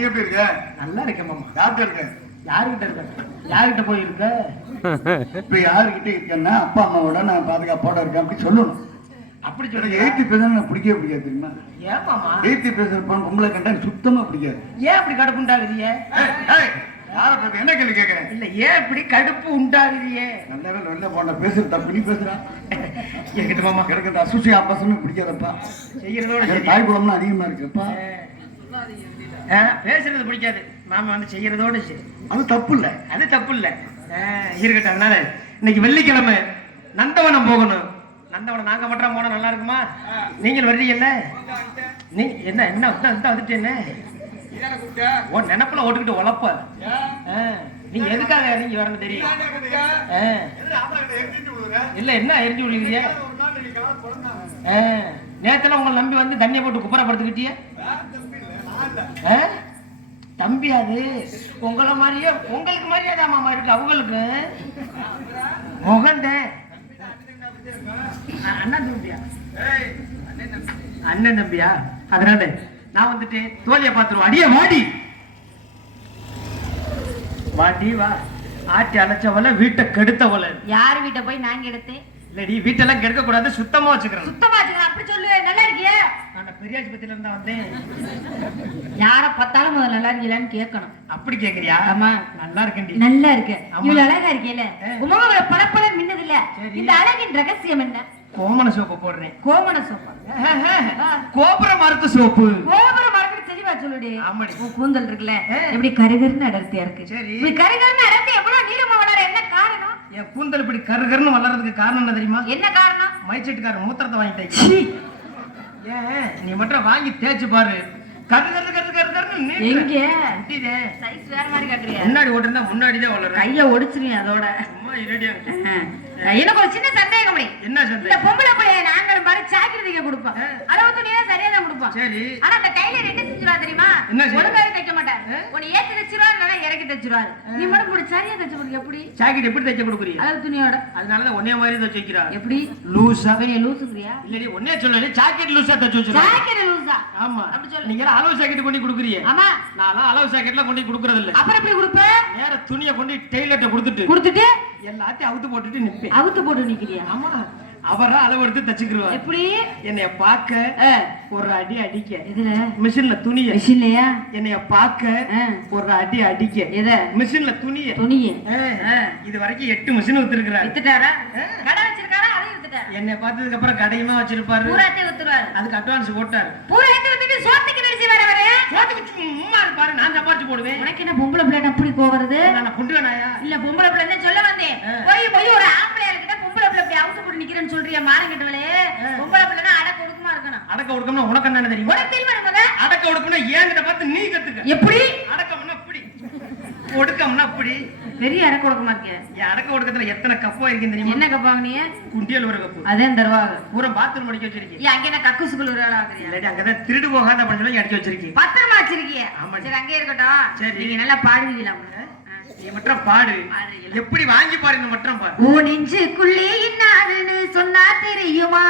நீ எப்படி இருக்க? நல்லா இருக்கேன் மாமா. டாக்டர் இருக்க? யாருகிட்ட இருக்க? யாருகிட்ட போயிருக்க? இப்ப யாருகிட்ட இருக்கேன்னா அப்பா அம்மாவோட நான் பாதுகாப்போட இருக்கேன் அப்படி சொல்லணும். அப்படி எனக்கு சொல்லுங்க. எயித்து பேசுறது நான் பிடிக்கவே பிடிக்காது தெரியுமா? ஏன் மாமா? எயித்து பேசுறப்பான் பொம்பளை கண்டா எனக்கு சுத்தமா பிடிக்காது. ஏன் அப்படி கடுப்பு உண்டாகுறீங்க? யார பார்த்து என்ன கேள்வி கேட்கிறேன்? இல்ல ஏன் இப்படி கடுப்பு உண்டாகுறீங்க? நல்லாவே நல்ல போன பேசுறது தப்பு நீ பேசுறான். என்கிட்ட மாமா எனக்கு அந்த அசுசி ஆபாசமே பிடிக்காதப்பா. செய்யறதோட எனக்கு சரி. தாய் குளம்லாம் அதிகமா இருக்குப்பா. பேசுறது பிடிக்காது. மாமா வந்து செய்யறதோட சரி. அது தப்பு இல்ல. அது தப்பு இல்ல. இருக்கட்டும். அதனால இன்னைக்கு வெள்ளிக்கிழமை நந்தவனம் போகணும். நந்தவனம் நாங்க மட்டும் போனா நல்லா இருக்குமா? நீங்கள் வர்றீங்கல்ல? நீ என்ன என்ன வந்துட்டு என்ன ஓ நினப்புல ஓட்டுக்கிட்டு உழப்ப. நீங்க எதுக்காக நீங்க வரணும் தெரியும்? இல்ல என்ன எரிஞ்சு விடுவீங்க? நேத்துல உங்களை நம்பி வந்து தண்ணியை போட்டு குப்புறப்படுத்திக்கிட்டிய தம்பி. அது உங்களை மாதிரியே உங்களுக்கு மாதிரியே தான் மாமா இருக்கு. அவங்களுக்கு முகந்த அண்ணன் தம்பியா? அண்ணன் தம்பியா? அதனால நான் வந்துட்டு தோழியை பார்த்துருவோம். அடியே வாடி வாடி வா. ஆட்டி அழைச்சவள வீட்டை கெடுத்தவள. யார் வீட்டை போய் நான் கெடுத்தேன்? இல்லடி வீட்டெல்லாம் கெடுக்க கூடாது. சுத்தமா வச்சுக்கிறேன். சுத்தமா வச்சுக்கிறேன். அப்படி சொல்லு. நல்லா இருக்கியா? நான் பெரியாஸ்பத்திரியில இருந்தா வந்தேன். யார பார்த்தாலும் முதல்ல நல்லா இருக்கீங்களான்னு கேட்கணும். அப்படி கேக்குறியா? ஆமா. நல்லா இருக்கேன்டி. நல்லா இருக்கு. இவ்வளவு அழகா இருக்கேல. உமாவோட பளபள மின்னது இல்ல. இந்த அழகின் ரகசியம் என்ன? கோமண சோப்பு போடுறேன். கோமண சோப்பு. கோபுர மரத்து சோப்பு. கோபுர மரத்து தெளிவா சொல்லுடி. ஆமாடி. கூந்தல் இருக்குல்ல எப்படி கருகருன்னு அடர்த்தியா இருக்கு. சரி. இப்படி கருகருன்னு அடர்த்தி எவ்வளவு நீளமா வளர என்ன காரணம்? என் கூந்தல் இப்படி கருகருன்னு வளர்றதுக்கு காரணம் என்ன தெரியுமா? என்ன காரணம்? மைச்செட்டுக்காரர் மூத்திரத்தை வாங்கிட்டேன். ஏன் நீ மட்டும் வாங்கி தேய்ச்சு பாரு. கருகரு கரு கருகருன்னு எங்க சைஸ் வேற மாதிரி காட்டுறியா? முன்னாடி ஓட்டுறா முன்னாடிதான் வளரும். கைய ஒடிச்சிருங்க அதோட. சும்மா இரடியா. எனக்கு ஒரு சின்ன சந்தேகம். என்ன இந்த சந்தேகம்? பொம்பளை பிள்ளைய நாங்களும் பாரு சாக்கிரதைக்கு கொடுப்போம். அளவு துணியா சரியா தான் கொடுப்போம். சரி. ஆனா அந்த கையில ரெண்டு செஞ்சுருவா தெரியுமா? என்ன செய்ய? ஒழுங்காவே தைக்க மாட்டாரு. உன்னை ஏத்தி தைச்சிருவாரு இல்லைன்னா இறக்கி தைச்சிருவாரு. நீ மட்டும் இப்படி சரியா தைச்சு கொடுக்க எப்படி? ஜாக்கெட் எப்படி தைக்க கொடுக்குறீங்க? அளவு துணியோட. அதனாலதான் ஒன்னே மாதிரி தைச்சு வைக்கிறா. எப்படி? லூசா? நீ லூசுங்கறியா? இல்லடி ஒன்னே சொல்லல ஜாக்கெட் லூசா தைச்சு வச்சிருக்கா. ஜாக்கெட் லூசா? ஆமா. அப்படி சொல்லு. நீங்க அளவு ஜாக்கெட் கொண்டு கொடுக்குறீங்க. ஆமா. நான் அளவு ஜாக்கெட்ல கொண்டு கொடுக்கறது இல்ல. அப்புறம் எப்படி கொடுப்ப? நேரா துணியை கொண்டு டெய்லர்ட்ட கொடுத்துட்டு எல்லாத்தையும் அவுத்து போட்டுட்டு நிப்பேன். அவுத்து போட்டு நிக்கிறியா? ஆமா. அவரா அளவு எடுத்து தச்சுக்குருவா. எப்படி? என்னைய பாக்க ஒரு அடி அடிக்க. இதுல மிஷின்ல துணிய. மிஷின்லயா? என்னைய பாக்க ஒரு அடி அடிக்க. எத? மிஷின்ல துணிய. இது வரைக்கும் 8 மிஷின் வித்துருக்காரு. வித்துட்டாரா? கடை வச்சிருக்காரா? அதையும் வித்துட்டாரு. என்னை பார்த்ததுக்கு அப்புறம் கடையுமா வச்சிருப்பாரு. பூராத்தையும் வித்துறாரு. அதுக்கு அட்வான்ஸ் போட்டாரு. பூராத்தையும் வித்துட்டு சோத்துக்கு வெடிச்சு வர வர. சோத்துக்கு சும்மா இருப்பாரு. நான் சம்பாரிச்சு போடுவேன். உனக்கு என்ன பொம்பளை பிள்ளை அப்படி கோவறது? நான் புண்டுவனாயா? இல்ல பொம்பளை பிள்ளைன்னு சொல்ல வந்தேன். போய் ஒரு ஆம்பளை கிட்ட பொம்பளை பிள்ளை அப்படி அவுத்து போட்டு நிக்கிறேன்னு சொல்றியா? மானங்கிட்டவளே. பொம்பளை பிள்ளைனா அடக்க ஒடுக்கமா இருக்கணும். அடக்க ஒடுக்கம்னா உனக்கு என்ன தெரியுமா? உனக்கு தெரியுமா? முத அடக்க ஒடுக்கம்னா ஏங்கிட்ட பார்த்து நீ கத்துக்க. எப்படி? அடக்கம்னா அப்படி, ஒடுக்கம்னா அப்படி. பெரிய அடக்க ஒடுக்கமா இருக்கே. என் அடக்க ஒடுக்கத்துல எத்தனை கப்பா இருக்குன்னு தெரியுமா? என்ன கப்பாங்க நீ? குண்டியல் ஒரு கப்பு. அதே தருவாங்க. பூரா பாத்ரூம் அடிக்க வச்சிருக்கீங்க. அங்க என்ன கக்குசுக்குள்ள ஒரு ஆள் ஆகுறியா? இல்லடி அங்கதான் திருடு போகாத அப்படின்னு சொல்லி அடிக்க வச்சிருக்கீங்க. பத்திரமா வச்சிருக்கீங்க. ஆமா. சரி அங்கே இருக்கட்டும். சரி. நீங்க நல்லா பாடுவீங்களா? நீ மட்டும் பாடு. எப்படி வாங்கி பாருங்க மட்டும் பாரு. ஓ நெஞ்சுக்குள்ளே இன்னாருன்னு சொன்னா தெரியுமா?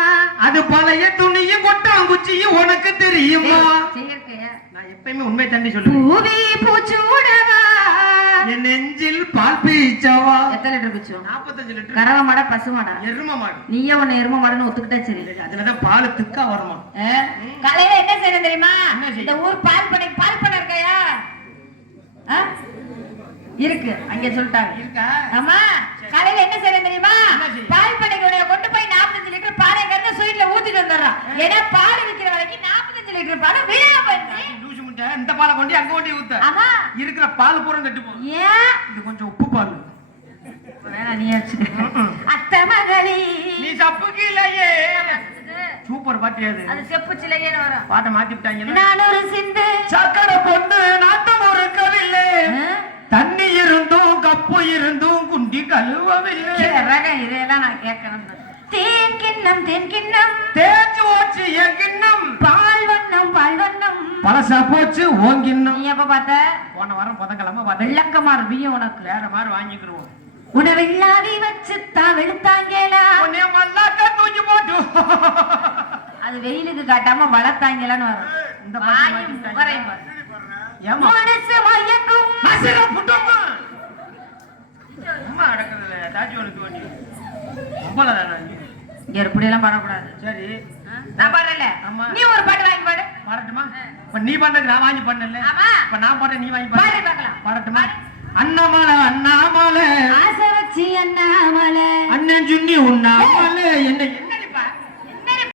அது பழைய துணியும் கொட்டாங்குச்சியும் உனக்கு தெரியுமா? செயற்கையா? நான் எப்பயுமே உண்மை தண்ணி சொல்லுவேன். பூவே பூச்சூடவா என் நெஞ்சில் பால் பீச்சவா. எத்தனை லிட்டர் பிச்சோம்? 45 லிட்டர். கறவை மாடா பசு மாடா? எரும மாடு. நீயே உன்னை எரும மாடுன்னு ஒத்துக்கிட்டா சரி. அதுலதான் பால் திக்கா வருமா? காலையில என்ன செய்யணும் தெரியுமா? என்ன செய்ய? இந்த ஊர் பால் பண்ண இருக்கையா? இருக்கு அங்க சொல்லிட்டாங்க. இருக்கா? ஆமா. காலையில என்ன செய்யணும் தெரியுமா? பால் பண்ணைக்குடைய கொண்டு போய் 45 லிட்டர் பாலை கறந்து ஸ்வீட்ல ஊத்திட்டு வந்துடுறான். ஏன்னா பால் விக்கிற வரைக்கும் 45 லிட்டர் பால் வீணா போயிடுது. லூசு முட்டை. இந்த பாலை கொண்டு அங்க கொண்டு ஊத்த. ஆமா. இருக்கிற பால் பூரா கெட்டு போகும். ஏன்? இது கொஞ்சம் உப்பு பால். வேணா நீ அத்தை மகளி நீ சப்புக்கு இல்லையே. சூப்பர் பாட்டியாது. அது செப்பு சிலையேன்னு வரும். பாட்டை மாத்தி விட்டாங்க. நான் ஒரு சிந்து சக்கரை பொண்ணு நாட்டம் ஒரு கவில்லை. தண்ணி இருந்தும் கப்பு இருந்தும் குண்டி கழுவவில்லை. ரகம் இதெல்லாம் நான் கேட்கணும். தேன் கிண்ணம் தேய்ச்சு போச்சு என் கிண்ணம். பால் வண்ணம் பழசா போச்சு ஓன் கிண்ணம். நீ எப்ப பார்த்த? போன வாரம் புதன்கிழமை பார்த்தேன். வெள்ளக்கமா இருப்பீங்க. உனக்கு வேற மாதிரி வாங்கிக்கிடுவோம். உணவில்லாதி வச்சுத்தான் வெளுத்தாங்கேலா. உன்னைய மல்லாக்கா தூக்கி போட்டு. அது வெயிலுக்கு காட்டாம வளர்த்தாங்களான்னு வரும். இந்த வாயும் முகரையும் பாரு. ஏமா மனசு மயக்கும் மசரா புட்டம்மா அம்மா அடக்குறதுல தாஜி உனக்கு வேண்டி அவ்வளவுதானா இப்படி எல்லாம் பாடக்கூடாது. சரி நான் பாடுறேன்ல. ஆமா. நீ ஒரு பாட்டு வாங்கி பாடு. பாடட்டுமா? இப்ப நீ பாடுறது நான் வாங்கி பாடல. ஆமா. இப்ப நான் பாடுற நீ வாங்கி பாடு பார்க்கலாம். பாடட்டுமா? அண்ணாமலை அண்ணாமலை ஆசை வச்சு அண்ணாமலை அண்ணன் சுண்ணி உண்ணாமலை என்ன